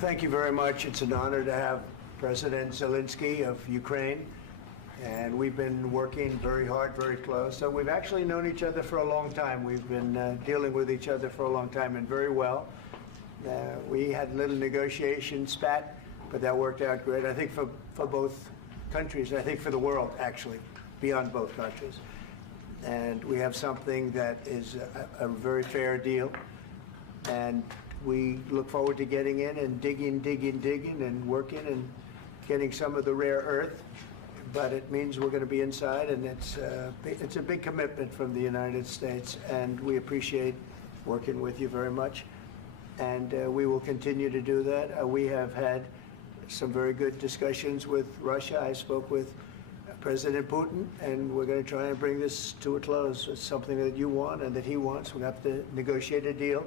thank you very much. It's an honor to have President Zelenskyy of Ukraine, and we've been working very hard, very close. So we've actually known each other for a long time. We've been dealing with each other for a long time, and very well. We had a little negotiation spat, but that worked out great, I think, for both countries, and I think for the world, actually, beyond both countries. And we have something that is a very fair deal, and we look forward to getting in and digging and working and getting some of the rare earth. But it means we're going to be inside, and it's a big commitment from the United States, and we appreciate working with you very much. And we will continue to do that. We have had some very good discussions with Russia. I spoke with President Putin, and we're going to try and bring this to a close. It's something that you want and that he wants. We have to negotiate a deal.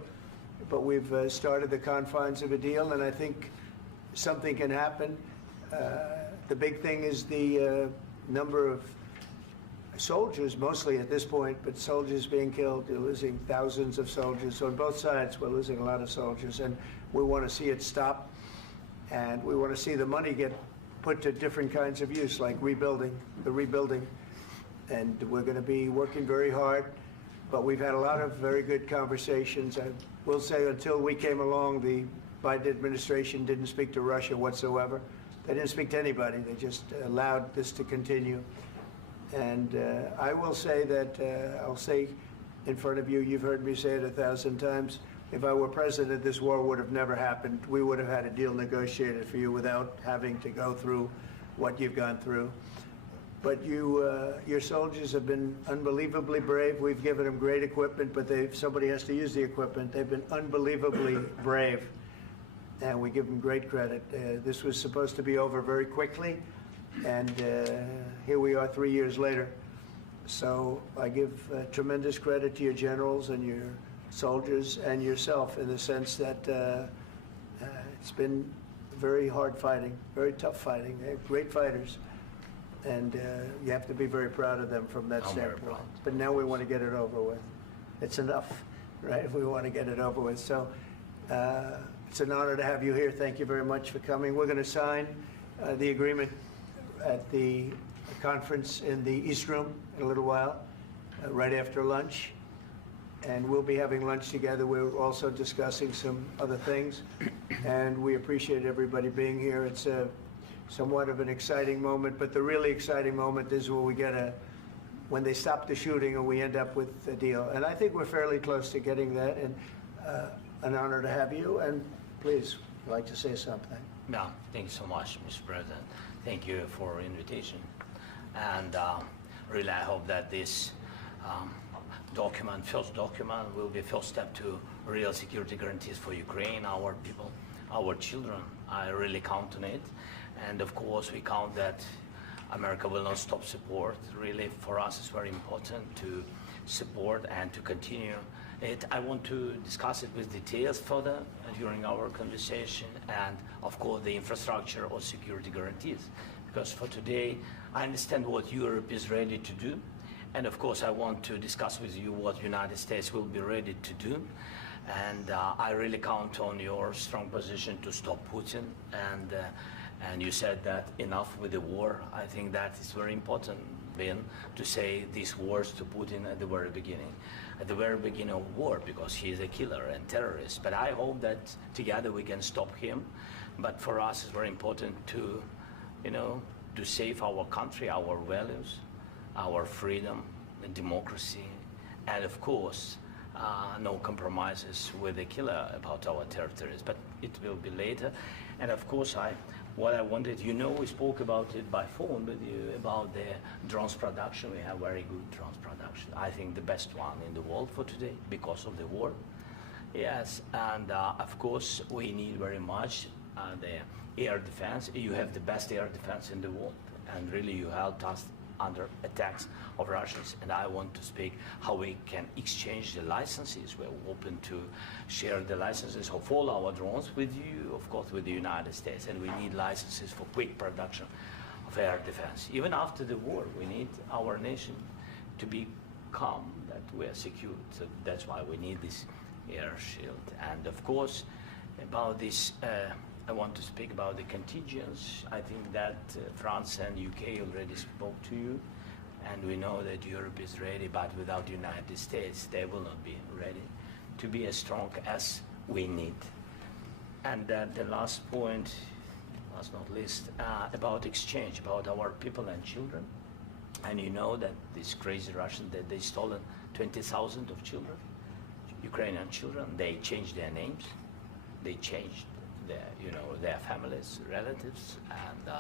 But we've started the confines of a deal, and I think something can happen. The big thing is the number of soldiers, mostly at this point, but soldiers being killed. You're losing thousands of soldiers. So on both sides, we're losing a lot of soldiers, and we want to see it stop. And we want to see the money get put to different kinds of use, like rebuilding. And we're going to be working very hard. But we've had a lot of very good conversations. I will say until we came along, the Biden administration didn't speak to Russia whatsoever. They didn't speak to anybody. They just allowed this to continue. And I will say that, I'll say in front of you, you've heard me say it 1,000 times, if I were president, this war would have never happened. We would have had a deal negotiated for you without having to go through what you've gone through. But your soldiers have been unbelievably brave. We've given them great equipment, but somebody has to use the equipment. They've been unbelievably brave, and we give them great credit. This was supposed to be over very quickly, and here we are 3 years later. So I give tremendous credit to your generals and your soldiers and yourself in the sense that it's been very hard fighting, very tough fighting. They're great fighters. And you have to be very proud of them from that standpoint. But now we want to get it over with. It's enough, right? We want to get it over with. So it's an honor to have you here. Thank you very much for coming. We're going to sign the agreement at the conference in the East Room in a little while, right after lunch. And we'll be having lunch together. We're also discussing some other things. And we appreciate everybody being here. It's somewhat of an exciting moment, but the really exciting moment is when they stop the shooting and we end up with a deal. And I think we're fairly close to getting that, and an honor to have you. And please, I'd like to say something. Yeah, thank you so much, Mr. President. Thank you for the invitation. And really, I hope that this first document, will be a first step to real security guarantees for Ukraine, our people, our children. I really count on it. And of course, we count that America will not stop support. Really, for us, it's very important to support and to continue it. I want to discuss it with details further during our conversation, and of course, the infrastructure or security guarantees. Because for today, I understand what Europe is ready to do. And of course, I want to discuss with you what the United States will be ready to do. And I really count on your strong position to stop Putin. And you said that enough with the war. I think that is very important, Ben, to say these words to Putin at the very beginning of war, because he is a killer and terrorist. But I hope that together we can stop him. But for us, it's very important to, to save our country, our values, our freedom and democracy, and of course, no compromises with the killer about our territories, but it will be later. And of course, what I wanted, we spoke about it by phone with you about the drones production. We have very good drones production. I think the best one in the world for today because of the war. Yes, and of course, we need very much the air defense. You have the best air defense in the world, and really you helped us under attacks of Russians. And I want to speak how we can exchange the licenses. We're open to share the licenses of all our drones with you, of course, with the United States. And we need licenses for quick production of air defense. Even after the war, we need our nation to be calm, that we are secure. So that's why we need this air shield. And of course, about this I want to speak about the contingents. I think that France and UK already spoke to you, and we know that Europe is ready, but without the United States, they will not be ready to be as strong as we need. And the last point, last not least, about exchange, about our people and children. And you know that these crazy Russians, that they stolen 20,000 of children, Ukrainian children. They changed their names, they changed their families, relatives, and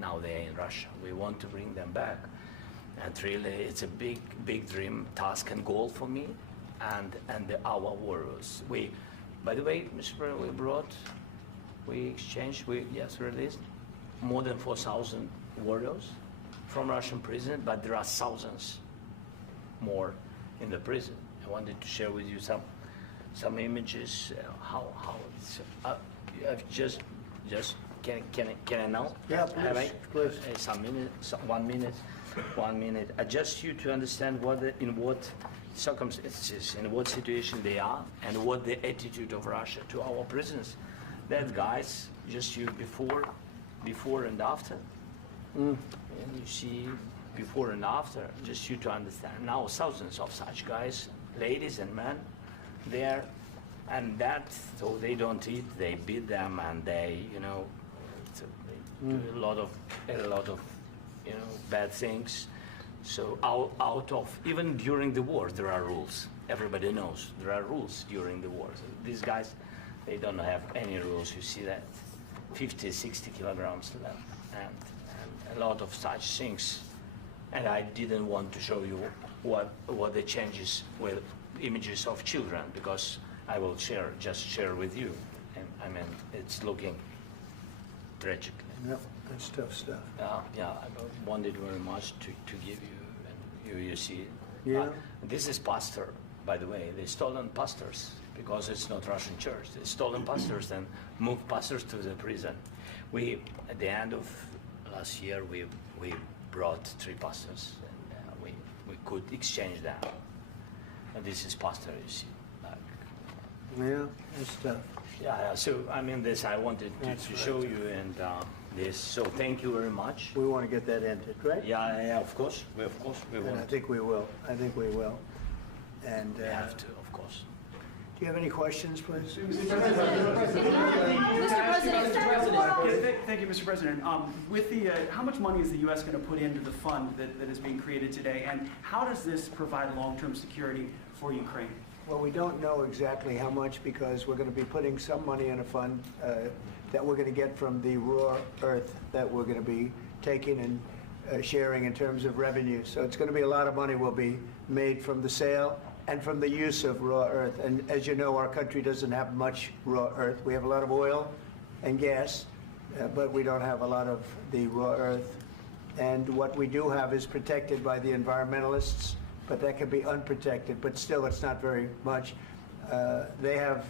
now they're in Russia. We want to bring them back, and really, it's a big dream, task, and goal for me, and our warriors. By the way, Mr. President, we released more than 4,000 warriors from Russian prison, but there are thousands more in the prison. I wanted to share with you some images. How it's I've just can I now? Yeah, please. Some minutes, 1 minute, 1 minute. Just you to understand in what circumstances, in what situation they are, and what the attitude of Russia to our prisoners. That guys, just you before and after. And you see before and after, just you to understand. Now thousands of such guys, ladies and men, there, and that, so they don't eat, they beat them, and they, they do a lot of bad things. So out of, even during the war, there are rules. Everybody knows there are rules during the war. So these guys, they don't have any rules. You see that 50, 60 kilograms left, and a lot of such things. And I didn't want to show you what the changes with images of children, because I will just share with you. And I mean, it's looking tragic. Yep, that's tough stuff. Yeah, I wanted very much to give you, and you see it. Yeah. This is pastor, by the way. They stolen pastors, because it's not Russian church. They stolen pastors and moved pastors to the prison. At the end of last year, we brought 3 pastors, and we could exchange them. And this is pastor, you see. Yeah, that's tough. Yeah. So I mean, this I wanted to show you, and this. So thank you very much. We want to get that ended, right? Yeah. Of course, we And want. I think we will. And We have to, of course. do you have any questions, please? Mr. Thank you, Mr. President. With the, how much money is the U.S. going to put into the fund that is being created today, and how does this provide long-term security for Ukraine? Well, we don't know exactly how much, because we're going to be putting some money in a fund that we're going to get from the raw earth that we're going to be taking and sharing in terms of revenue. So it's going to be a lot of money will be made from the sale and from the use of raw earth. And as you know, our country doesn't have much raw earth. We have a lot of oil and gas, but we don't have a lot of the raw earth. And what we do have is protected by the environmentalists, but that can be unprotected, but still it's not very much. They have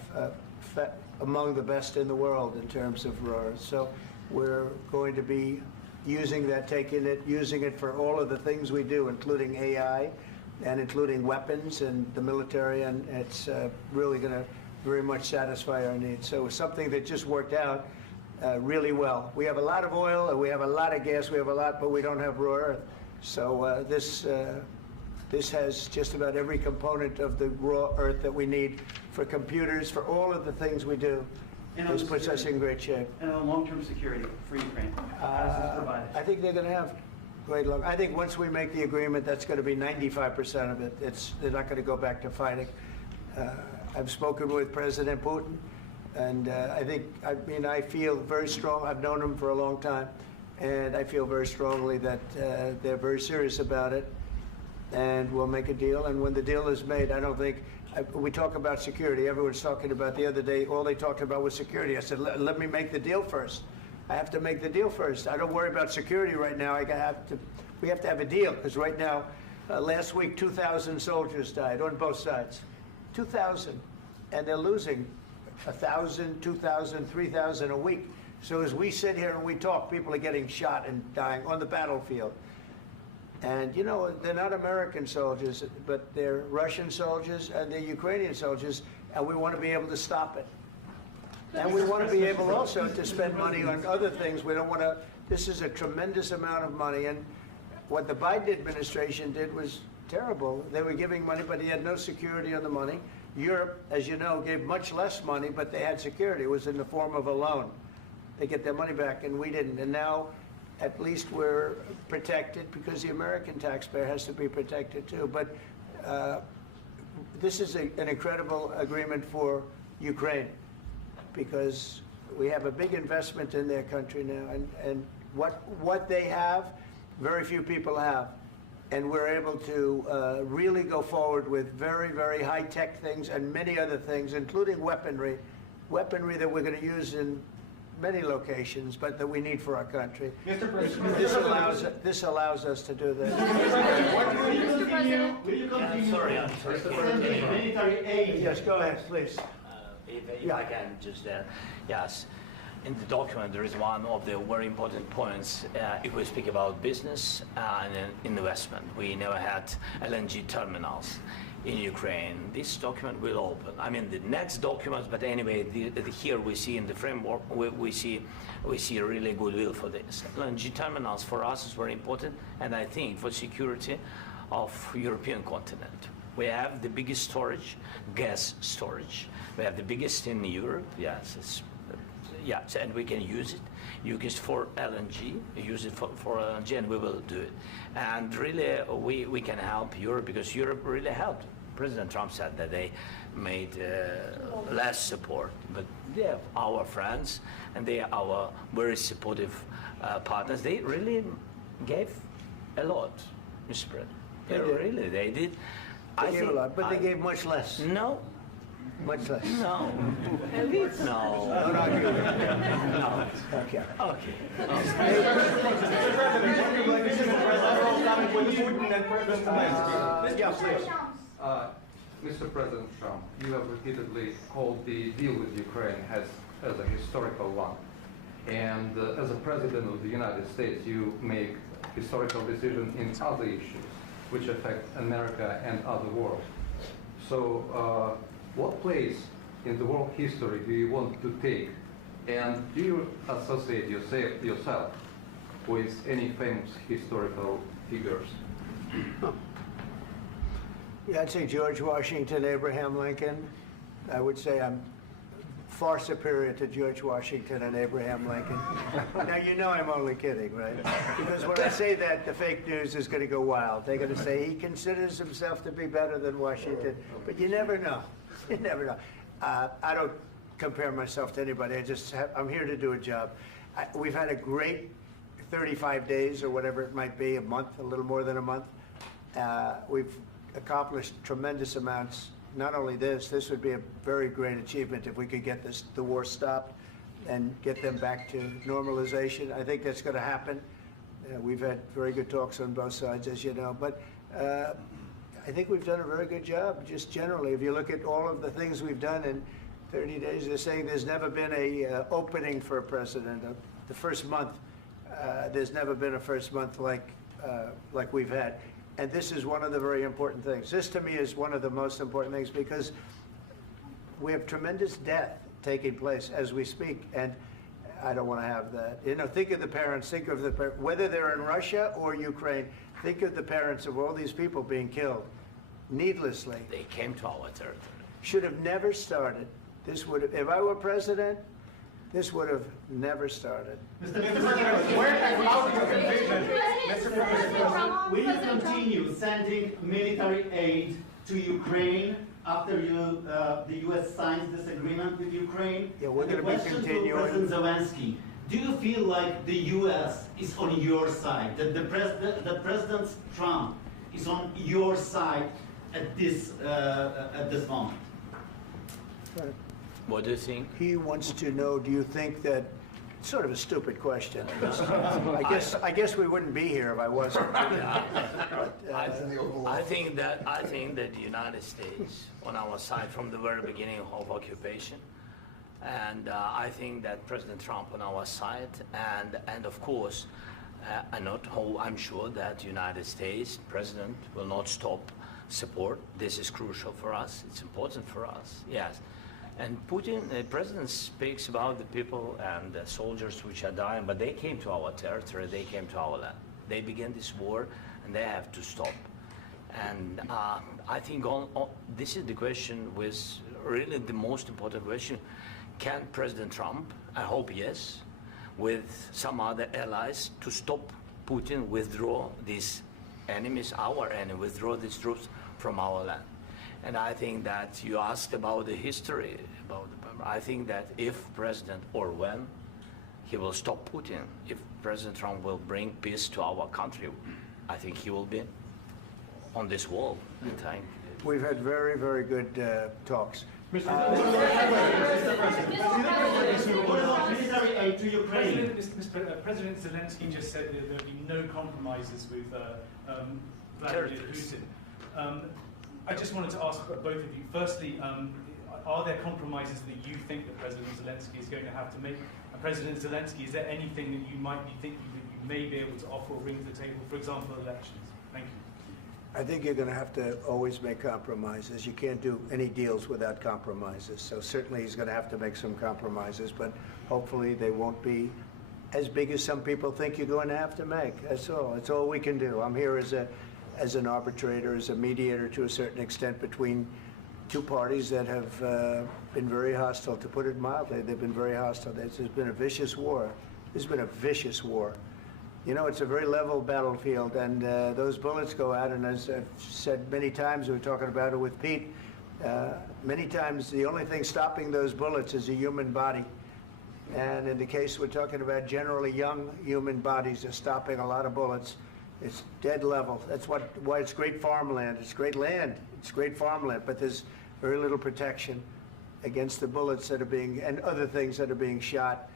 among the best in the world in terms of raw earth. So we're going to be using that, using it for all of the things we do, including AI and including weapons and the military, and it's really going to very much satisfy our needs. So it's something that just worked out really well. We have a lot of oil, and we have a lot of gas, but we don't have raw earth. So this has just about every component of the raw earth that we need for computers, for all of the things we do. And This puts us in great shape. And on long-term security for Ukraine, how does this provide it? I think they're going to have great luck. I think once we make the agreement, that's going to be 95% of it. They're not going to go back to fighting. I've spoken with President Putin, and I feel very strong. I've known him for a long time, and I feel very strongly that they're very serious about it, and we'll make a deal. And when the deal is made, I don't think, we talk about security. Everyone's talking about the other day, all they talked about was security. I said, let me make the deal first. I have to make the deal first. I don't worry about security right now. We have to have a deal, because right now, last week, 2,000 soldiers died on both sides. 2,000. And they're losing 1,000, 2,000, 3,000 a week. So as we sit here and we talk, people are getting shot and dying on the battlefield. And, they're not American soldiers, but they're Russian soldiers and they're Ukrainian soldiers, and we want to be able to stop it. And we want to be able also to spend money on other things. We don't want to, this is a tremendous amount of money. And what the Biden administration did was terrible. They were giving money, but he had no security on the money. Europe, as you know, gave much less money, but they had security. It was in the form of a loan. They get their money back, and we didn't. And now, at least we're protected because the American taxpayer has to be protected too. But this is an incredible agreement for Ukraine because we have a big investment in their country now, and what they have, very few people have. And we're able to really go forward with very, very high-tech things and many other things, including weaponry that we're going to use in many locations, but that we need for our country. Mr. President, This allows us to do this. will you continue Sorry. sending military aid? Yes, go ahead, please. If I can just, yes. In the document, there is one of the very important points. If we speak about business and investment, we never had LNG terminals in Ukraine. This document will open. I mean, the next documents, but anyway, here we see in the framework, we see really goodwill for this. LNG terminals for us is very important, and I think for security of European continent. We have the biggest storage, gas storage. We have the biggest in Europe. Yes, yes, and we can use it. Use it for LNG. Use it for LNG, and we will do it. And really, we can help Europe because Europe really helped. President Trump said that they made less support, but they are our friends and they are our very supportive partners. They really gave a lot, Mr. President. They did. They gave a lot, but they gave much less. No. Much less. No. No. Don't argue. No. Okay. Okay. Mr. President Trump, you have repeatedly called the deal with Ukraine as a historical one. And as a President of the United States, you make historical decisions in other issues which affect America and other world. So what place in the world history do you want to take? And do you associate yourself with any famous historical figures? Yeah, I'd say George Washington, Abraham Lincoln. I would say I'm far superior to George Washington and Abraham Lincoln. Now, you know I'm only kidding, right? Because when I say that, the fake news is going to go wild. They're going to say he considers himself to be better than Washington. But you never know. You never know. I don't compare myself to anybody. I'm here to do a job. We've had a great 35 days or whatever it might be, a month, a little more than a month. We've accomplished tremendous amounts. Not only this would be a very great achievement if we could get the war stopped and get them back to normalization. I think that's going to happen. We've had very good talks on both sides, as you know. But I think we've done a very good job, just generally. If you look at all of the things we've done in 30 days, they're saying there's never been a opening for a president. The first month, there's never been a first month like we've had. And this is one of the very important things. This, to me, is one of the most important things because we have tremendous death taking place as we speak, and I don't want to have that. You know, think of the parents, whether they're in Russia or Ukraine, think of the parents of all these people being killed needlessly. They came to our territory. Should have never started. This would have, if I were president, this would have never started. Mr. President, where has out your conviction? Mr. President, will you continue sending military aid to Ukraine after the U.S. signs this agreement with Ukraine? Yeah, we're going to be continuing. To President Zelenskyy, do you feel like the U.S. is on your side? That President Trump is on your side at this moment? Right. What do you think? He wants to know, do you think that, it's sort of a stupid question. I guess we wouldn't be here if I wasn't. But, I think that the United States on our side from the very beginning of occupation, and I think that President Trump on our side, and of course, I'm sure that the United States President will not stop support. This is crucial for us. It's important for us. Yes. And Putin, the president speaks about the people and the soldiers which are dying, but they came to our territory, they came to our land. They began this war, and they have to stop. And I think this is the question, with really the most important question. Can President Trump, I hope yes, with some other allies, to stop Putin, withdraw these enemies, our enemy, withdraw these troops from our land? And I think that you asked about the history, I think that if President, or when, he will stop Putin, if President Trump will bring peace to our country, I think he will be on this wall in time. We've had very, very good talks. What about military aid to Ukraine? President Zelenskyy just said that there will be no compromises with Vladimir Putin. I just wanted to ask both of you. Firstly, are there compromises that you think that President Zelenskyy is going to have to make? President Zelenskyy, is there anything that you might be thinking that you may be able to offer or bring to the table, for example, elections? Thank you. I think you're going to have to always make compromises. You can't do any deals without compromises. So certainly he's going to have to make some compromises, but hopefully they won't be as big as some people think you're going to have to make. That's all. That's all we can do. I'm here as an arbitrator, as a mediator to a certain extent between two parties that have been very hostile, to put it mildly. They've been very hostile. There's been a vicious war. There's been a vicious war. You know, it's a very level battlefield, and those bullets go out, and as I've said many times, we were talking about it with Pete, many times the only thing stopping those bullets is a human body. And in the case we're talking about, generally young human bodies are stopping a lot of bullets. It's dead level. That's why it's great farmland. It's great land. It's great farmland, but there's very little protection against the bullets that are being, and other things that are being shot.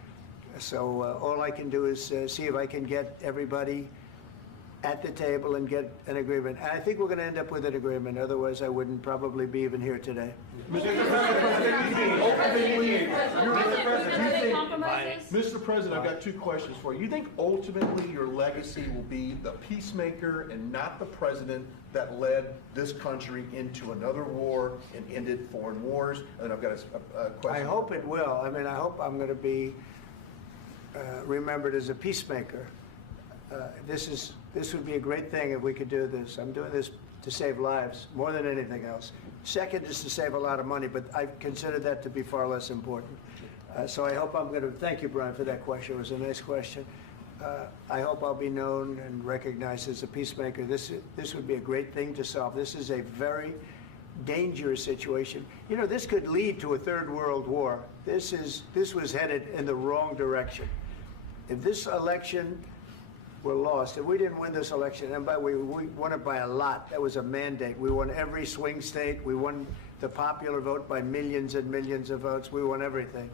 So all I can do is see if I can get everybody at the table and get an agreement. And I think we're going to end up with an agreement. Otherwise, I wouldn't probably be even here today. Mr. President, I've got two questions for you. You think ultimately your legacy will be the peacemaker and not the president that led this country into another war and ended foreign wars? And I've got a question. I hope it will. I mean, I hope I'm going to be remembered as a peacemaker. This would be a great thing if we could do this. I'm doing this to save lives more than anything else. Second is to save a lot of money, but I consider that to be far less important. So I hope I'm going to, thank you, Brian, for that question. It was a nice question. I hope I'll be known and recognized as a peacemaker. This would be a great thing to solve. This is a very dangerous situation. You know, this could lead to a third world war. This was headed in the wrong direction. If this election were lost, if we didn't win this election, and by the way, we won it by a lot. That was a mandate. We won every swing state. We won the popular vote by millions and millions of votes. We won everything.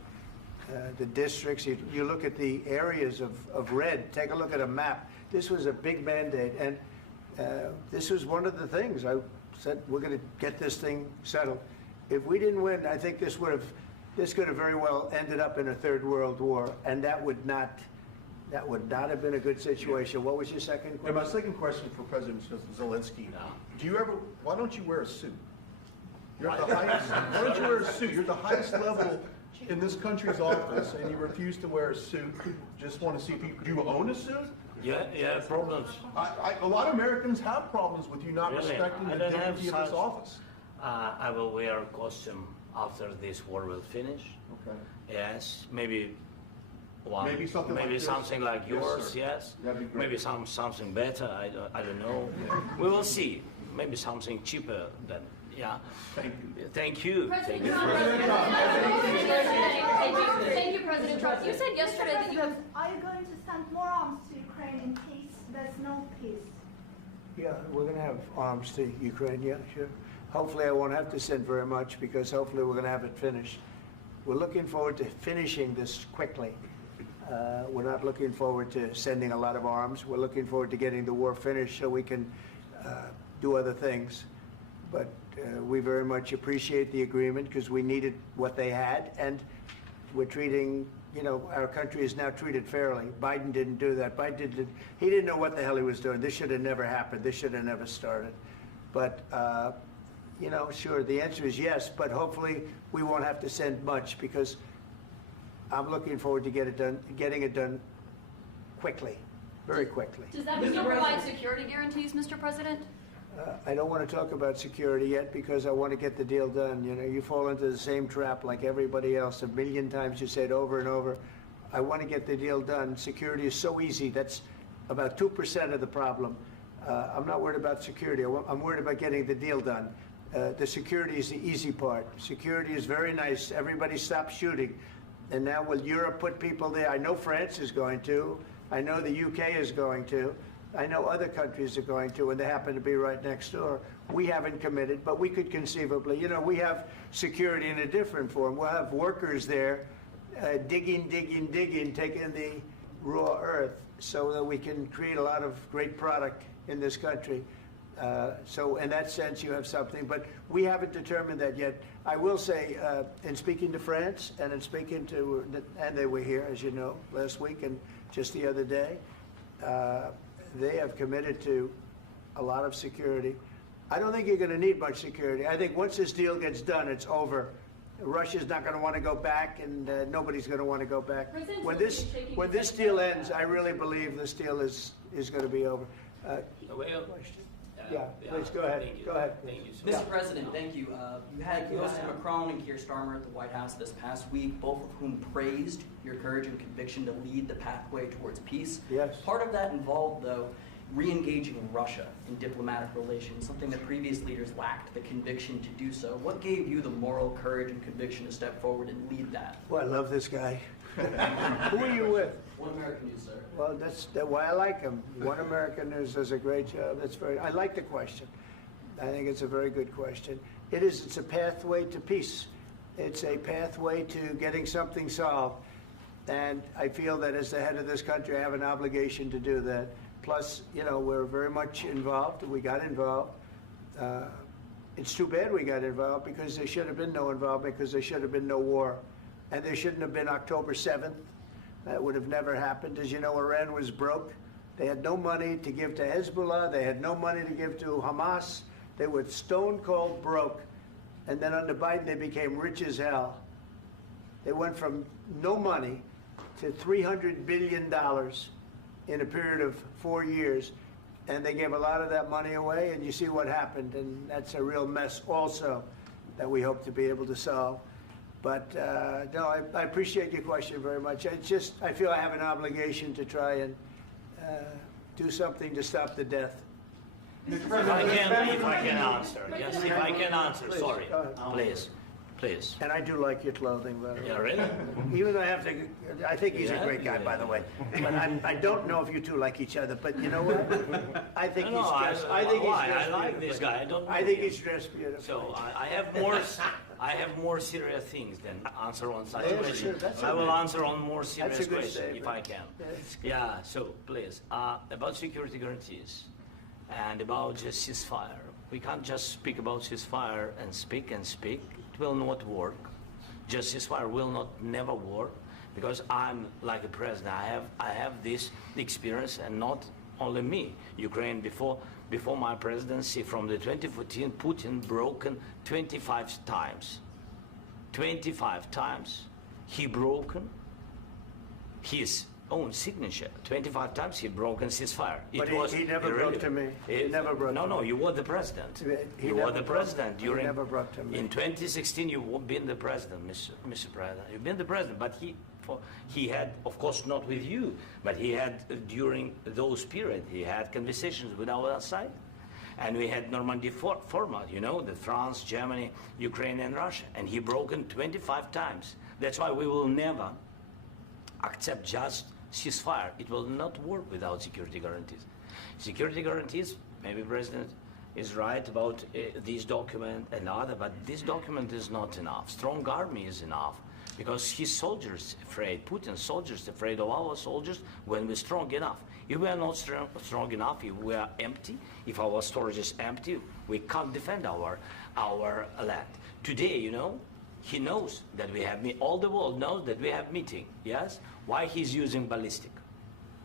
The districts, you look at the areas of red, take a look at a map. This was a big mandate, and this was one of the things. I said, we're going to get this thing settled. If we didn't win, I think this could have very well ended up in a third world war, and that would not have been a good situation. What was your second question? And my second question for President Zelenskyy. Why don't you wear a suit? You're at the highest, why don't you wear a suit? You're at the highest level in this country's office, and you refuse to wear a suit. Just want to see if do you own a suit? Yeah, problems. A lot of Americans have problems with you not Really? respecting the dignity of this office. I will wear a costume after this war will finish. Okay. Yes, maybe one. Maybe something like this. Something like Yes, yours. sir. Yes. That'd be great. Maybe something better. I don't know. We will see. Maybe something cheaper than. Yeah. Thank you. Thank you. President Thank you. Trump. Thank you, President Trump. You said yesterday that you have. Are you going to send more arms to Ukraine in peace? There's no peace. Yeah, we're going to have arms to Ukraine, yeah, sure. Hopefully I won't have to send very much, because hopefully we're going to have it finished. We're looking forward to finishing this quickly. We're not looking forward to sending a lot of arms. We're looking forward to getting the war finished so we can do other things. But we very much appreciate the agreement, because we needed what they had, and we're treating, you know, our country is now treated fairly. Biden didn't do that. He didn't know what the hell he was doing. This should have never happened. This should have never started. But You know, sure, the answer is yes, but hopefully we won't have to send much because I'm looking forward to getting it done quickly, very quickly. Does that mean you'll provide security guarantees, Mr. President? I don't want to talk about security yet because I want to get the deal done. You know, you fall into the same trap like everybody else. A million times you say it over and over. I want to get the deal done. Security is so easy. That's about 2% of the problem. I'm not worried about security. I'm worried about getting the deal done. The security is the easy part. Security is very nice. Everybody stopped shooting. And now will Europe put people there? I know France is going to. I know the UK is going to. I know other countries are going to, and they happen to be right next door. We haven't committed, but we could conceivably. You know, we have security in a different form. We'll have workers there digging, taking the raw earth so that we can create a lot of great product in this country. So in that sense, you have something, but we haven't determined that yet. I will say, in speaking to France and in speaking to, and they were here, as you know, last week and just the other day, they have committed to a lot of security. I don't think you're going to need much security. I think once this deal gets done, it's over. Russia's not going to want to go back, and nobody's going to want to go back. When this deal ends, I really believe this deal is going to be over. Yeah, please go ahead. Go ahead. Mr. President, thank you. You hosted Macron and Keir Starmer at the White House this past week, both of whom praised your courage and conviction to lead the pathway towards peace. Yes. Part of that involved, though, re-engaging Russia in diplomatic relations, something that previous leaders lacked the conviction to do so. What gave you the moral courage and conviction to step forward and lead that? Well, I love this guy. Who are you with? One American News, sir. Well, that's why I like him. One American News does a great job. I like the question. I think it's a very good question. It's a pathway to peace. It's a pathway to getting something solved. And I feel that as the head of this country, I have an obligation to do that. Plus, you know, we're very much involved. We got involved. It's too bad we got involved because there should have been no involvement because there should have been no war. And there shouldn't have been October 7th. That would have never happened. As you know, Iran was broke. They had no money to give to Hezbollah. They had no money to give to Hamas. They were stone cold broke. And then under Biden, they became rich as hell. They went from no money to $300 billion in a period of 4 years. And they gave a lot of that money away, and you see what happened. And that's a real mess also that we hope to be able to solve. But no, I appreciate your question very much. I feel I have an obligation to try and do something to stop the death. If I can answer. Yes, if I can answer. Please, Sorry. go ahead. Please. And I do like your clothing, by the way. Yeah, really? Even though I think he's a great guy, by the way. But I don't know if you two like each other. But you know what? I think he's dressed. I like this guy. I think he's dressed beautifully. So I have more serious things than answer on such Yeah, questions. sure, that's I will okay. answer on more serious That's a good questions if statement. I can. That's good. Yeah. So please, about security guarantees and about just ceasefire. We can't just speak about ceasefire and speak. It will not work. Just ceasefire will never work because I'm like a president. I have this experience, and not only me. Ukraine before my presidency, from the 2014, Putin broken 25 times. 25 times he broken his own signature. 25 times he broken ceasefire. But he never broke to me. He never broke to me. No, you were the president. He You never were the broke- president he during. never broke to me. In 2016, you've been the president, Mr. President. You've been the president, but he had, of course, not with you, but he had during those periods. He had conversations with our side, and we had Normandy format. You know, the France, Germany, Ukraine, and Russia, and he broken 25 times. That's why we will never accept just ceasefire. It will not work without security guarantees. Security guarantees, maybe President is right about this document and other, but this document is not enough. Strong army is enough because his soldiers afraid, Putin's soldiers afraid of our soldiers when we're strong enough. If we are not strong enough, if we are empty, if our storage is empty, we can't defend our land. Today, you know, he knows that we have all the world knows that we have meeting. Yes, why he's using ballistic?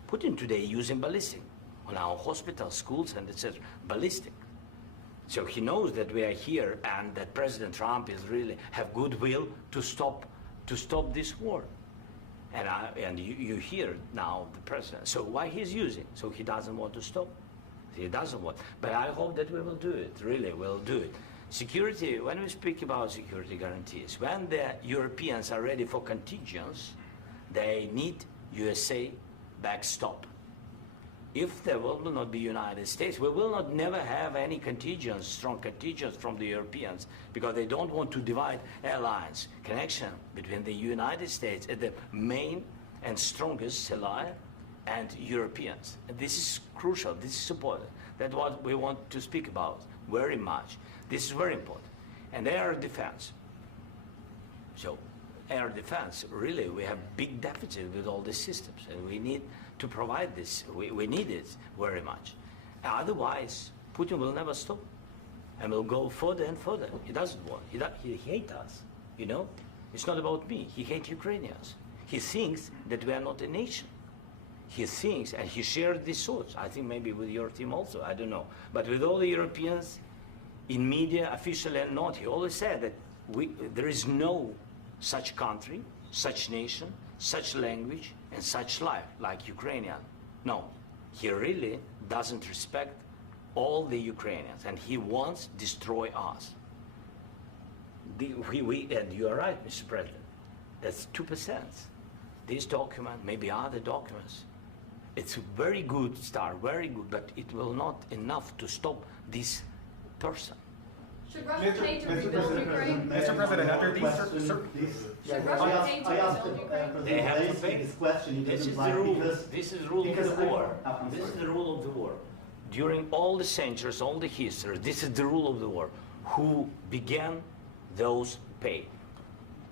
Putin today using ballistic on our hospitals, schools, and etc. Ballistic. So he knows that we are here and that President Trump is really have goodwill to stop this war. And you hear now the president. So why he's using? So he doesn't want to stop. He doesn't want. But I hope that we will do it. Really, we'll do it. Security. When we speak about security guarantees, when the Europeans are ready for contingents, they need USA backstop. If there will not be United States, we will not never have any contingents, strong contingents from the Europeans, because they don't want to divide alliance connection between the United States as the main and strongest ally and Europeans. And this is crucial, this is important. That's what we want to speak about very much. This is very important. And air defense. So air defense, really, we have big deficit with all these systems, and we need to provide this. We need it very much. Otherwise, Putin will never stop, and will go further and further. He doesn't want. He hates us. You know, it's not about me. He hates Ukrainians. He thinks that we are not a nation. He thinks, and he shared these thoughts. I think maybe with your team also. I don't know, but with all the Europeans, in media, officially and not, he always said that there is no such country, such nation, such language, and such life like Ukrainian. No, he really doesn't respect all the Ukrainians, and he wants to destroy us. And you are right, Mr. President, that's 2%. This document, maybe other documents, it's a very good start, very good, but it will not enough to stop this person. Should Russia pay to rebuild Ukraine? Mr. President, under these Should Russia pay to rebuild Ukraine? They have to pay. This question you This didn't is the like rule. because This is the rule of because the war. I'm This is sorry. the rule of the war. During all the centuries, all the history, this is the rule of the war. Who began, those pay.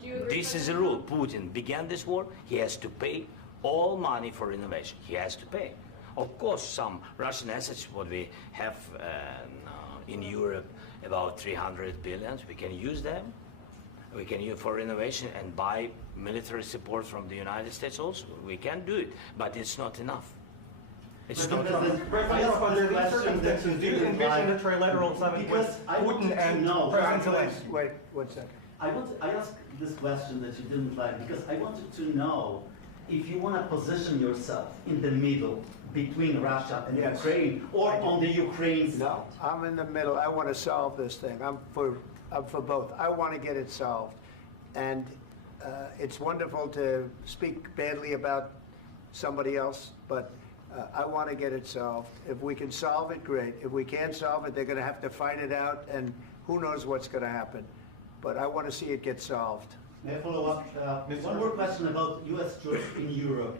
Do you agree, This is the rule. Putin began this war. He has to pay all money for innovation. He has to pay. Of course, some Russian assets, what we have in Europe, about 300 billion, we can use them. We can use for innovation and buy military support from the United States also. We can do it, but it's not enough. It's not enough. Under these circumstances, do you envision a trilateral summit with Because I want Putin to and know. President Zelenskyy? Wait 1 second. I asked this question that you didn't like because I wanted to know if you want to position yourself in the middle between Russia and Yes. Ukraine or on the Ukraine side. No, I'm in the middle. I want to solve this thing. I'm for both. I want to get it solved. And it's wonderful to speak badly about somebody else, but I want to get it solved. If we can solve it, great. If we can't solve it, they're going to have to fight it out, and who knows what's going to happen. But I want to see it get solved. May I follow up? One more question about U.S. troops in Europe.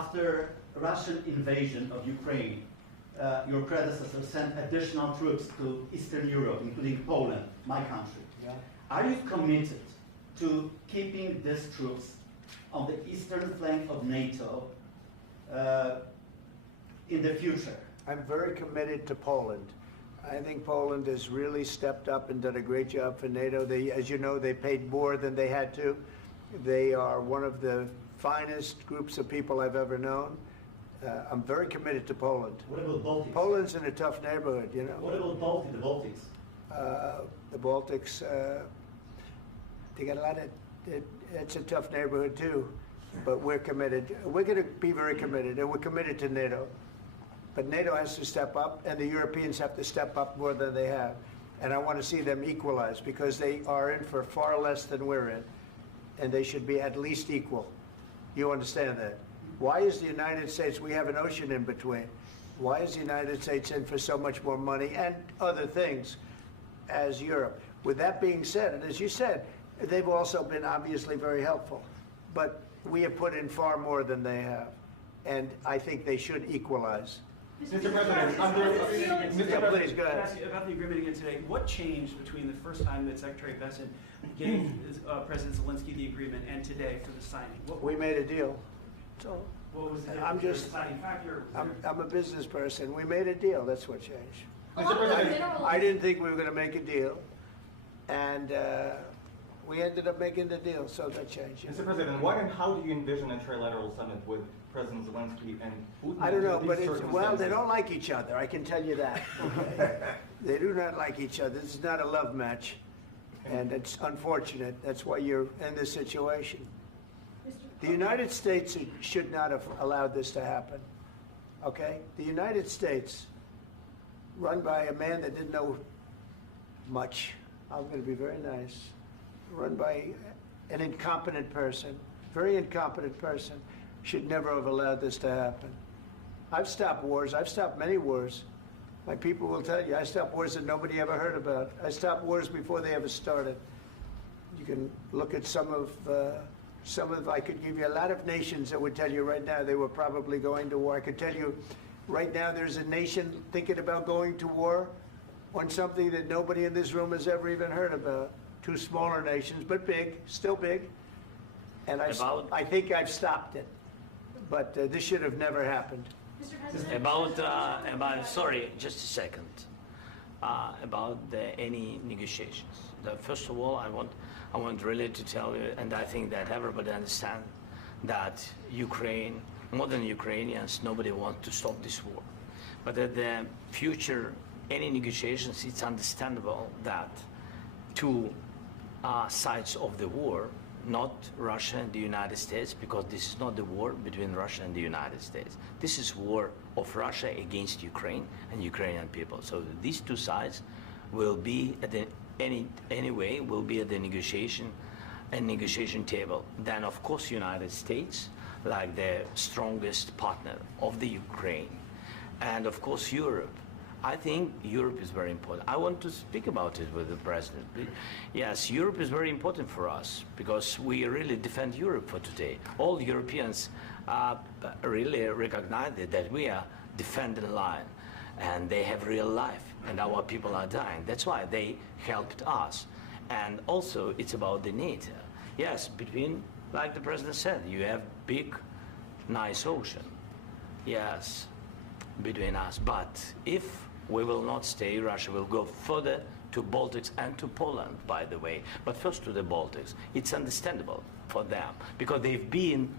After Russian invasion of Ukraine, your predecessor sent additional troops to Eastern Europe, including Poland, my country. Yeah. Are you committed to keeping these troops on the eastern flank of NATO in the future? I'm very committed to Poland. I think Poland has really stepped up and done a great job for NATO. They, as you know, they paid more than they had to. They are one of the finest groups of people I've ever known. I'm very committed to Poland. What about Baltics? Poland's in a tough neighborhood, you know. What about the Baltics? The Baltics, they got a lot of, it's a tough neighborhood too, but we're committed. We're going to be very committed, and we're committed to NATO. But NATO has to step up, and the Europeans have to step up more than they have. And I want to see them equalize, because they are in for far less than we're in, and they should be at least equal. You understand that? Why is the United States, we have an ocean in between, why is the United States in for so much more money and other things as Europe? With that being said, and as you said, they've also been obviously very helpful, but we have put in far more than they have, and I think they should equalize. Mr. President, Yeah, please, go ahead. Ask you about the agreement again today. What changed between the first time that Secretary Bessent gave President Zelenskyy the agreement and today for the signing? We made a deal. So What was the I'm just- deciding factor? I'm a business person. We made a deal. That's what changed. A lot of the minerals. I didn't think we were going to make a deal, and We ended up making the deal, so that changed. Mr. President, what and how do you envision a trilateral summit with President Zelenskyy and Putin? I don't know, under but these well, they circumstances? don't like each other, I can tell you that. Okay? They do not like each other. This is not a love match, and it's unfortunate. That's why you're in this situation. The United States should not have allowed this to happen, okay? The United States, run by a man that didn't know much, I'm going to be very nice, run by an incompetent person, very incompetent person, should never have allowed this to happen. I've stopped wars. I've stopped many wars. My people will tell you, I stopped wars that nobody ever heard about. I stopped wars before they ever started. You can look at some of, I could give you a lot of nations that would tell you right now they were probably going to war. I could tell you right now there's a nation thinking about going to war on something that nobody in this room has ever even heard about. Two smaller nations, but big, still big. And I think I've stopped it. But this should have never happened. Mr. President, Sorry, just a second. About any negotiations. First of all, I want really to tell you, and I think that everybody understands that Ukraine, modern Ukrainians, nobody wants to stop this war. But at the future, any negotiations, it's understandable that two sides of the war, not Russia and the United States, because this is not the war between Russia and the United States. This is war of Russia against Ukraine and Ukrainian people. So these two sides will be at the will be at the negotiation table. Then of course United States, like the strongest partner of the Ukraine, and of course Europe. I think Europe is very important. I want to speak about it with the president. Yes, Europe is very important for us because we really defend Europe for today. All Europeans really recognize that we are defending the line, and they have real life, and our people are dying. That's why they helped us. And also, it's about the NATO. Yes, between, like the president said, you have big, nice ocean. Yes, between us. But if we will not stay, Russia will go further to Baltics and to Poland, by the way. But first to the Baltics. It's understandable for them because they've been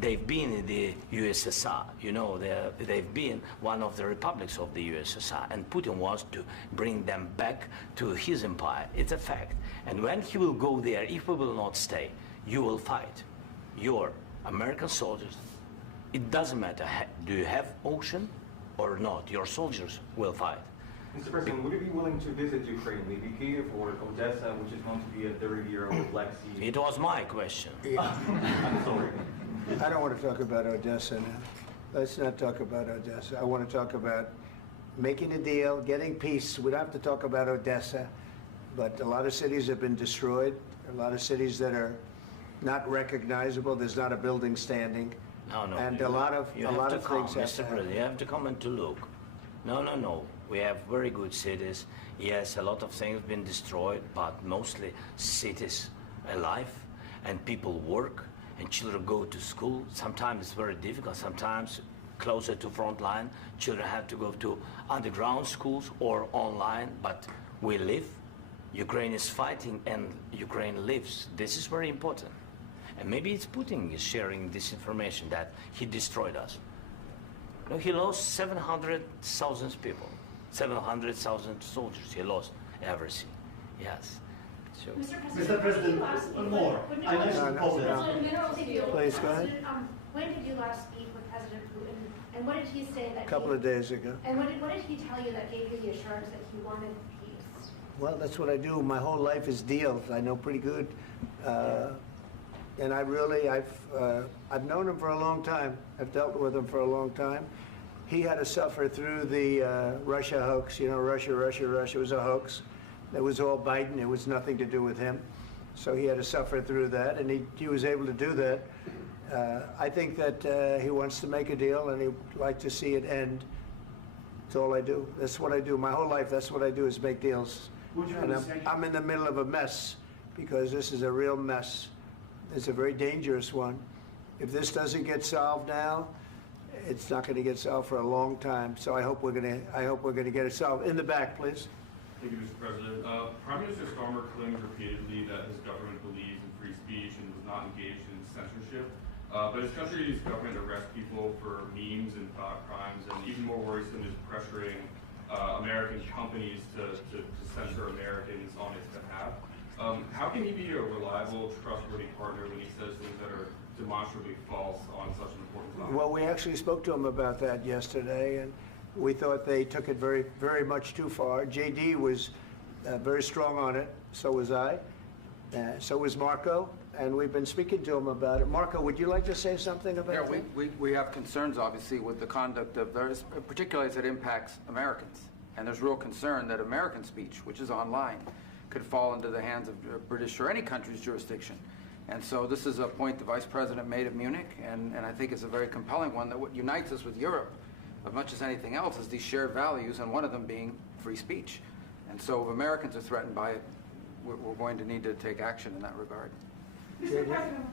in the USSR. You know, they've been one of the republics of the USSR, and Putin wants to bring them back to his empire. It's a fact. And when he will go there, if we will not stay, you will fight. Your American soldiers, it doesn't matter, do you have ocean or not, your soldiers will fight. Mr. President, would you be willing to visit Ukraine, maybe Kyiv or Odessa, which is known to be a 30-year-old Black Sea? It was my question. I'm sorry. I don't want to talk about Odessa now. Let's not talk about Odessa. I want to talk about making a deal, getting peace. We don't have to talk about Odessa, but a lot of cities have been destroyed. A lot of cities that are not recognizable. There's not a building standing. No, and a lot of things Mr. President, you have to come and to look. No. We have very good cities. Yes, a lot of things have been destroyed, but mostly cities alive, and people work, and children go to school. Sometimes it's very difficult. Sometimes closer to front line, children have to go to underground schools or online, but we live. Ukraine is fighting, and Ukraine lives. This is very important. And maybe it's Putin is sharing this information that he destroyed us. No, he lost 700,000 people, 700,000 soldiers. He lost everything. Yes. So. Mr. President, one more. I mentioned Poland. Please go ahead. When did you last speak with President Putin, and what did he say that? A couple of days ago. And what did he tell you that gave you the assurance that he wanted peace? Well, that's what I do. My whole life is deals. I know pretty good. And I've known him for a long time. I've dealt with him for a long time. He had to suffer through the Russia hoax. You know, Russia was a hoax. It was all Biden. It was nothing to do with him. So he had to suffer through that, and he was able to do that. I think that he wants to make a deal, and he'd like to see it end. That's all I do. That's what I do. My whole life, that's what I do, is make deals. And I'm in the middle of a mess, because this is a real mess. It's a very dangerous one. If this doesn't get solved now, it's not going to get solved for a long time. So I hope we're going to get it solved. In the back, please. Thank you, Mr. President. Prime Minister Starmer claimed repeatedly that his government believes in free speech and was not engaged in censorship. But his country's government arrests people for memes and thought crimes, and even more worrisome is pressuring American companies to censor Americans on its behalf. How can he be a reliable, trustworthy partner when he says things that are demonstrably false on such an important topic? Well, we actually spoke to him about that yesterday, and we thought they took it very, very much too far. JD was very strong on it. So was I. So was Marco. And we've been speaking to him about it. Marco, would you like to say something about that? We have concerns, obviously, with the conduct of those, particularly as it impacts Americans. And there's real concern that American speech, which is online, could fall into the hands of British or any country's jurisdiction. And so this is a point the Vice President made at Munich, and I think it's a very compelling one, that what unites us with Europe, as much as anything else, is these shared values, and one of them being free speech. And so if Americans are threatened by it, we're going to need to take action in that regard. Mr. President.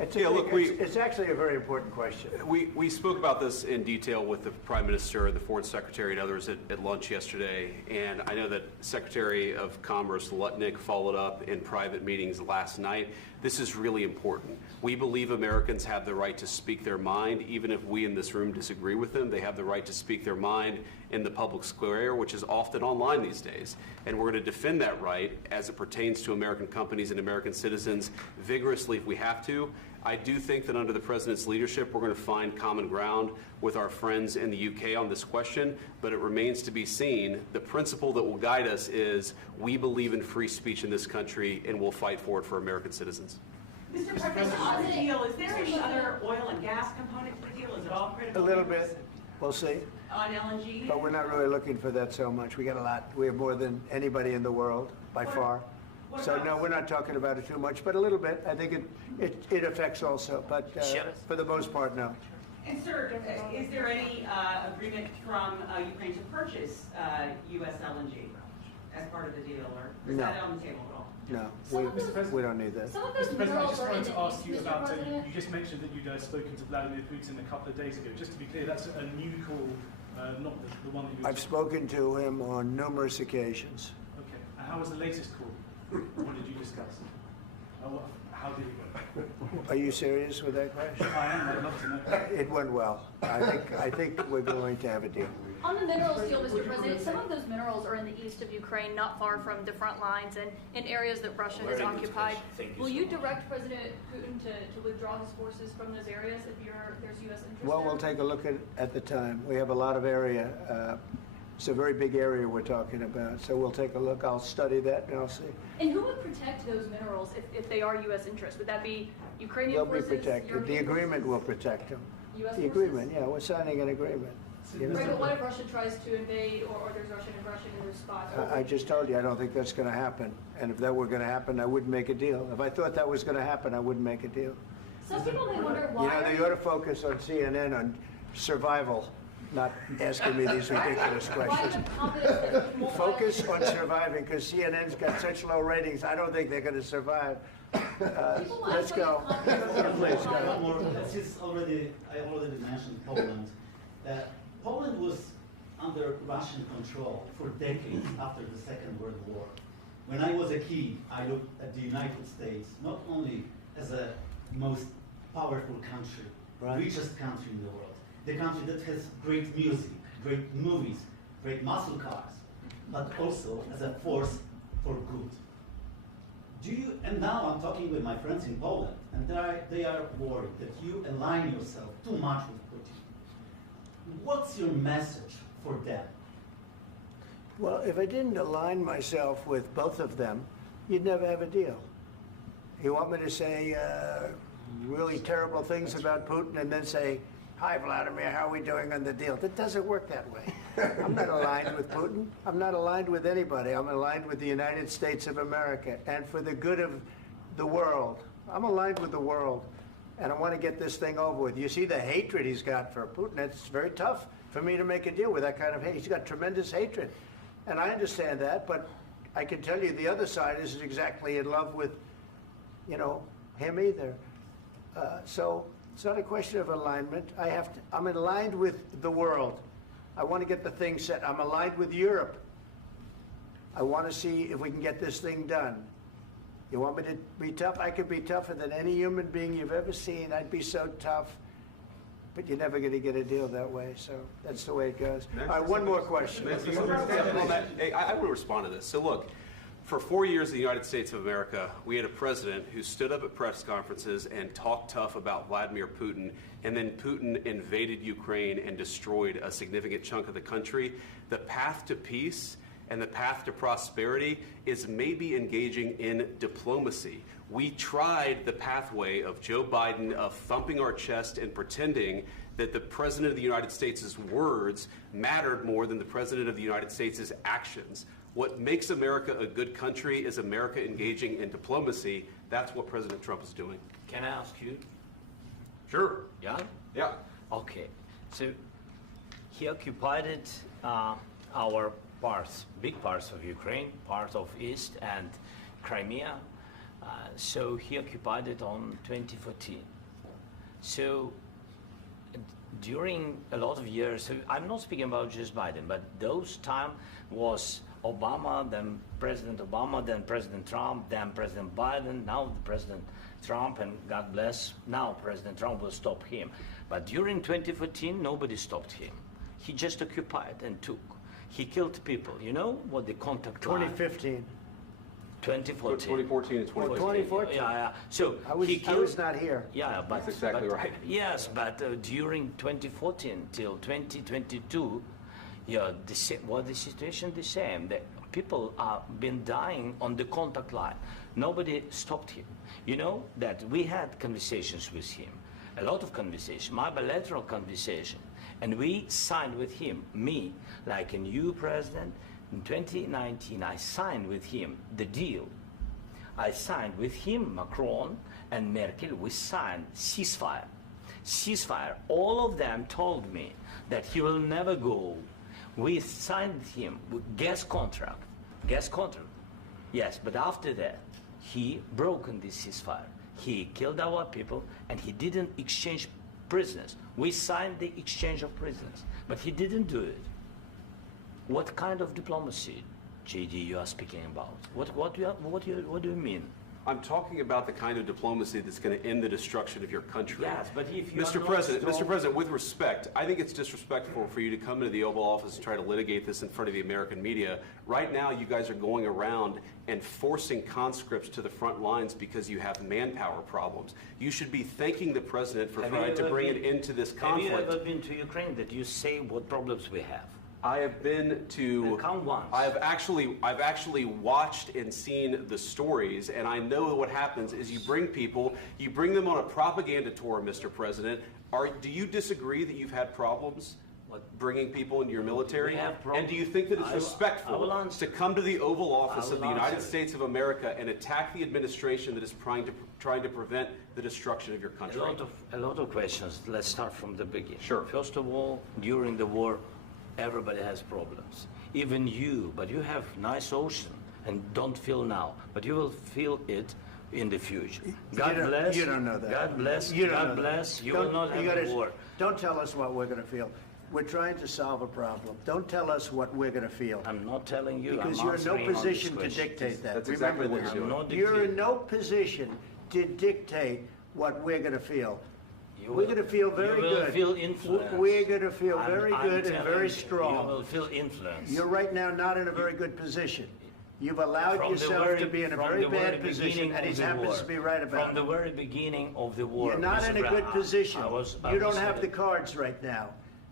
It's actually a very important question. We spoke about this in detail with the Prime Minister, the Foreign Secretary, and others at lunch yesterday. And I know that Secretary of Commerce Lutnick followed up in private meetings last night. This is really important. We believe Americans have the right to speak their mind, even if we in this room disagree with them. They have the right to speak their mind in the public square, which is often online these days. And we're going to defend that right as it pertains to American companies and American citizens vigorously if we have to. I do think that under the President's leadership, we're going to find common ground with our friends in the UK on this question, but it remains to be seen. The principle that will guide us is we believe in free speech in this country, and we'll fight for it for American citizens. Mr. President, on the deal, is there any other oil and gas component to the deal? Is it all critical? A little bit. We'll see. On LNG? But we're not really looking for that so much. We got a lot. We have more than anybody in the world, by far. So no, we're not talking about it too much, but a little bit. I think it affects also, but for the most part, no. And sir, is there any agreement from Ukraine to purchase U.S. LNG as part of the deal, or is that on the table at all? No, we don't need that. Mr. President, I just wanted to ask you about, you just mentioned that you'd spoken to Vladimir Putin a couple of days ago. Just to be clear, that's a new call, not the one that you... I've spoken to him on numerous occasions. Okay. And how was the latest call? What did you discuss? How did it go? Are you serious with that question? I am. I'd love to know. It went well. I think we're going to have a deal. On the minerals deal, Mr. President, some of those minerals are in the east of Ukraine, not far from the front lines and in areas that Russia has occupied. Will you direct President Putin to withdraw his forces from those areas if there's U.S. interest? Well, we'll take a look at the time. We have a lot of area. It's a very big area we're talking about, so we'll take a look. I'll study that and I'll see. And who would protect those minerals if they are U.S. interests? Would that be Ukrainian They'll forces? be protected. European The agreement forces? will protect them. U.S. The forces? agreement, yeah, we're signing an agreement. You know? Right, but what if Russia tries to invade or there's Russian aggression in those spots? I just told you I don't think that's going to happen. And if that were going to happen, I wouldn't make a deal. If I thought that was going to happen, I wouldn't make a deal. Some people may wonder why. You know, they ought to focus on CNN on survival, not asking me these ridiculous questions. Focus on surviving, because CNN's got such low ratings. I don't think they're going to survive. Let's go. Please go. I already mentioned Poland. Poland was under Russian control for decades after the Second World War. When I was a kid, I looked at the United States not only as a most powerful country, richest country in the world, the country that has great music, great movies, great muscle cars, but also as a force for good. And now I'm talking with my friends in Poland, and they are worried that you align yourself too much with Putin. What's your message for them? Well, if I didn't align myself with both of them, you'd never have a deal. You want me to say really terrible things about Putin and then say, "Hi, Vladimir, how are we doing on the deal?" That doesn't work that way. I'm not aligned with Putin. I'm not aligned with anybody. I'm aligned with the United States of America and for the good of the world. I'm aligned with the world, and I want to get this thing over with. You see the hatred he's got for Putin. It's very tough for me to make a deal with that kind of hate. He's got tremendous hatred, and I understand that, but I can tell you the other side isn't exactly in love with, him either. So it's not a question of alignment. I'm aligned with the world. I want to get the thing set. I'm aligned with Europe. I want to see if we can get this thing done. You want me to be tough? I could be tougher than any human being you've ever seen. I'd be so tough. But you're never going to get a deal that way, so that's the way it goes. All right, one more question. I will respond to this. So look, for 4 years in the United States of America, we had a president who stood up at press conferences and talked tough about Vladimir Putin, and then Putin invaded Ukraine and destroyed a significant chunk of the country. The path to peace and the path to prosperity is maybe engaging in diplomacy. We tried the pathway of Joe Biden of thumping our chest and pretending that the President of the United States' words mattered more than the President of the United States' actions. What makes America a good country is America engaging in diplomacy. That's what President Trump is doing. Can I ask you? Sure. Yeah? Yeah. Okay. So he occupied our parts, big parts of Ukraine, part of East and Crimea. So he occupied it on 2014. So during a lot of years, so I'm not speaking about just Biden, but those time was Obama, then President Obama, then President Trump, then President Biden, now President Trump, and God bless, now President Trump will stop him. But during 2014, nobody stopped him. He just occupied and took. He killed people. You know what the contact line? 2015. 2014 and 2014. 2014. Yeah. So I was not here. Yeah, but that's exactly right. Yes, but during 2014 till 2022, yeah, the situation the same. The people are been dying on the contact line. Nobody stopped him. You know that we had conversations with him, a lot of conversation, my bilateral conversation, and we signed with him, me, like a new president. In 2019, I signed with him the deal. I signed with him, Macron and Merkel, we signed ceasefire. Ceasefire. All of them told me that he will never go. We signed with him with gas contract. Gas contract. Yes, but after that, he broken this ceasefire. He killed our people and he didn't exchange prisoners. We signed the exchange of prisoners, but he didn't do it. What kind of diplomacy, JD, you are speaking about? What do you mean? I'm talking about the kind of diplomacy that's going to end the destruction of your country. Yes, but if you Mr. President, with respect, I think it's disrespectful for you to come into the Oval Office and try to litigate this in front of the American media. Right now, you guys are going around and forcing conscripts to the front lines because you have manpower problems. You should be thanking the President for trying to bring an end to this conflict. Have you ever been to Ukraine that you say what problems we have? I have been to. Count once. I've actually watched and seen the stories, and I know what happens is you bring them on a propaganda tour, Mr. President. Do you disagree that you've had problems bringing people into your military? And do you think that it's respectful to come to the Oval Office of the United States of America and attack the administration that is trying to prevent the destruction of your country? A lot of questions. Let's start from the beginning. Sure. First of all, during the war, everybody has problems, even you, but you have nice ocean and don't feel now, but you will feel it in the future. God bless. You don't know that. God bless. You God bless. You will not have a war. Don't tell us what we're going to feel. We're trying to solve a problem. Don't tell us what we're going to feel. I'm not telling you. Because you're in no position to dictate that. That's exactly what you're doing. You're in no position to dictate what we're going to feel. We're going to feel very good. You will feel influence. We're going to feel very good and very strong. You will feel influence. You're right now not in a very good position. You've allowed yourself to be in a very bad position, and he happens to be right about it. From the very beginning of the war. You're not in a good position. You don't have the cards right now.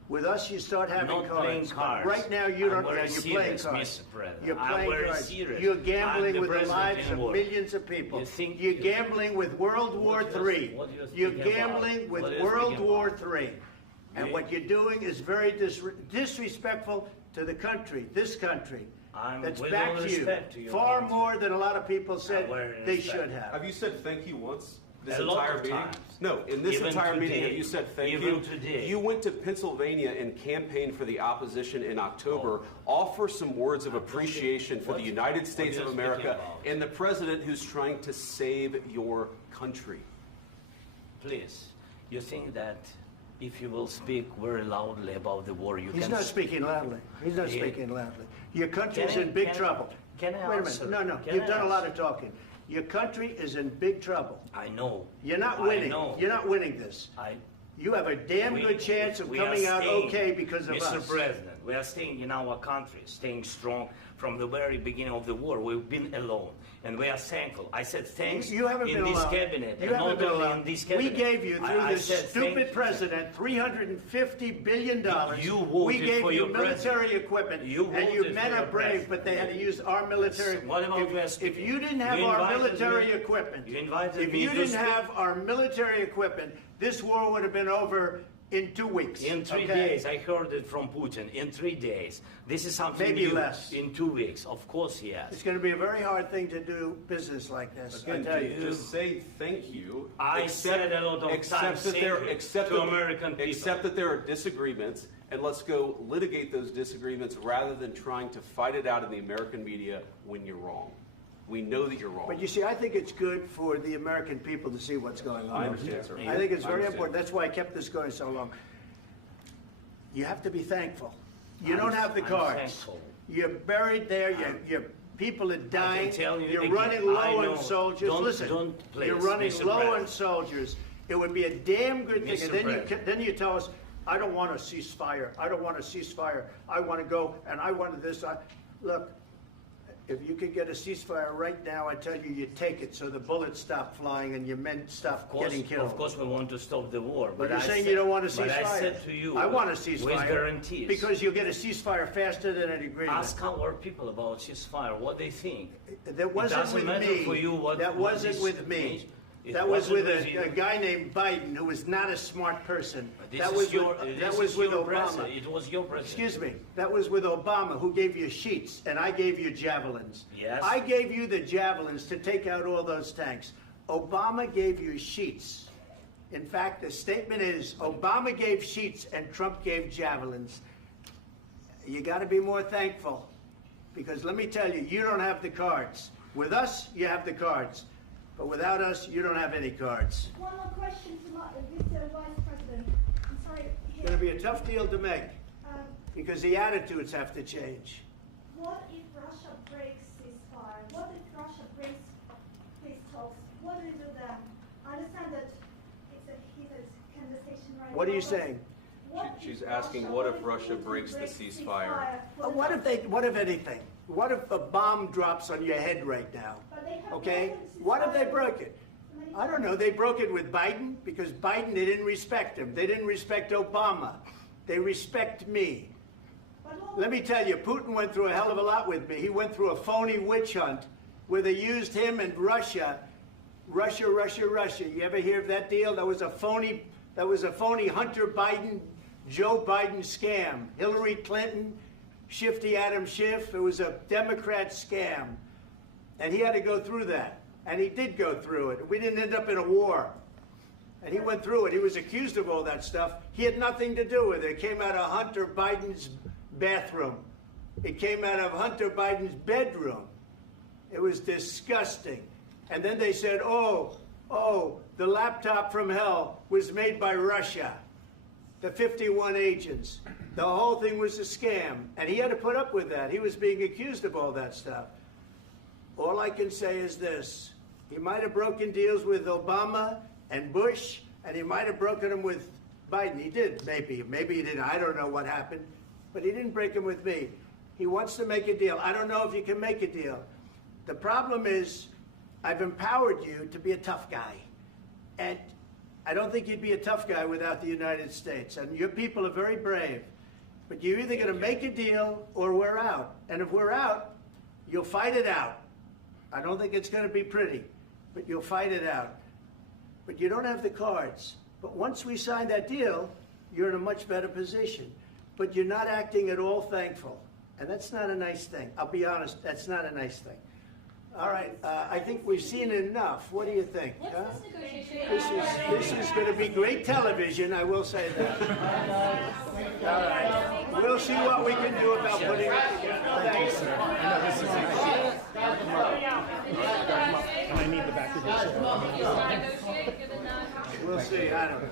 With us, you start having not cards. Playing cards. Right now, you don't. You're playing cards. You're playing cards. Serious. You're gambling with the lives of millions of people. You're gambling with World War III. You're gambling with World War III. And what you're doing is very disrespectful to the country, this country. That's back to you. Far more than a lot of people said they should have. Have you said thank you once? This entire meeting? No, in this entire meeting, have you said thank you? You went to Pennsylvania and campaigned for the opposition in October. Offer some words of appreciation for the United States of America and the president who's trying to save your country. Please, you think that if you will speak very loudly about the war, you can... He's not speaking loudly. He's not speaking loudly. Your country's in big trouble. Can I Wait a answer? minute. No. Can You've I done a lot answer? of talking. Your country is in big trouble. I know. You're not I winning. know. You're not winning this. You have a damn good chance of we are coming out staying, okay because of Mr. us. President, we are staying in our country, staying strong from the very beginning of the war. We've been alone, and we are thankful. I said thanks You haven't in been this alone. cabinet, You and haven't not been only alone. in this We cabinet. gave you, through I this said thank stupid you. president, $350 billion. You voted we gave for you your military president. equipment, You and you voted men for are your brave, president. but they had to use our military. What about West If Indies? you didn't have You our invited military me- equipment, you invited if me you to didn't speak. have our military equipment, this war would have been over in 2 weeks. In 3 okay? days, I heard it from Putin. In 3 days, this is something Maybe new. less. In 2 weeks, of course, yes. It's going to be a very hard thing to do business like this. I Again, tell you. just say thank you. I said a lot of accept times that there, thank you accept to that- American people. Accept that there are disagreements, and let's go litigate those disagreements rather than trying to fight it out in the American media when you're wrong. We know that you're wrong. But you see, I think it's good for the American people to see what's going on. I understand, sir. I think it's I very understand. important. That's why I kept this going so long. You have to be thankful. You I'm- don't have the I'm cards. thankful. You're buried there. Your people are dying. tell you You're again, running I low know. on soldiers. Don't- Listen, don't please, you're running Mr. low President. on soldiers. It would be a damn good thing. Mr. And then President. then you tell us, I don't want a ceasefire. I don't want a ceasefire. I want to go and I want this. Look, if you could get a ceasefire right now, I tell you, you take it so the bullets stop flying and your men stop getting killed. Of course, we want to stop the war. But you're I saying said- you don't want a ceasefire. But I said to you, I want a with ceasefire. guarantees. Because you'll get a ceasefire faster than an agreement. Ask our people about ceasefire, what they think. That wasn't it doesn't with matter me. for you what That what wasn't this with me. means. It That was wasn't with you. a guy named Biden who was not a smart person. This That is was your, with, this that was is with your Obama. president. It was your president. Excuse me. That was with Obama, who gave you sheets, and I gave you javelins. Yes. I gave you the javelins to take out all those tanks. Obama gave you sheets. In fact, the statement is Obama gave sheets and Trump gave javelins. You got to be more thankful, because let me tell you, you don't have the cards. With us, you have the cards. But without us, you don't have any cards. One more question to Mr. Vice President. I'm sorry. It's going to be a tough deal to make, Um, because the attitudes have to change. What if Russia breaks ceasefire? What if Russia breaks peace talks? What do you do then? I understand that it's a heated conversation right What are now, you but saying? what She's if asking, Russia- what if Putin Russia breaks the breaks ceasefire? What if anything? What if a bomb drops on your head right now? But they have Okay? broken What if they ceasefire broke it? many I don't times. know. They broke it with Biden because Biden, they didn't respect him. They didn't respect Obama. They respect me. But what- Let me tell you, Putin went through a hell of a lot with me. He went through a phony witch hunt where they used him and Russia. Russia. You ever hear of that deal? That was a phony Hunter Biden, Joe Biden scam. Hillary Clinton, Shifty Adam Schiff. It was a Democrat scam. And he had to go through that. And he did go through it. We didn't end up in a war. And he went through it. He was accused of all that stuff. He had nothing to do with it. It came out of Hunter Biden's bathroom. It came out of Hunter Biden's bedroom. It was disgusting. And then they said, oh, the laptop from hell was made by Russia. The 51 agents. The whole thing was a scam. And he had to put up with that. He was being accused of all that stuff. All I can say is this. He might have broken deals with Obama and Bush, and he might have broken them with Biden. He did, maybe. Maybe he didn't. I don't know what happened. But he didn't break them with me. He wants to make a deal. I don't know if you can make a deal. The problem is, I've empowered you to be a tough guy. And I don't think you'd be a tough guy without the United States. And your people are very brave. But you're either going to make a deal or we're out. And if we're out, you'll fight it out. I don't think it's going to be pretty, but you'll fight it out. But you don't have the cards. But once we sign that deal, you're in a much better position. But you're not acting at all thankful. And that's not a nice thing. I'll be honest, that's not a nice thing. All right, I think we've seen enough. What do you think? Huh? This is going to be great television, I will say that. All right. We'll see what we can do about putting it together. Thanks. And I need the back of this. We'll see. I don't know.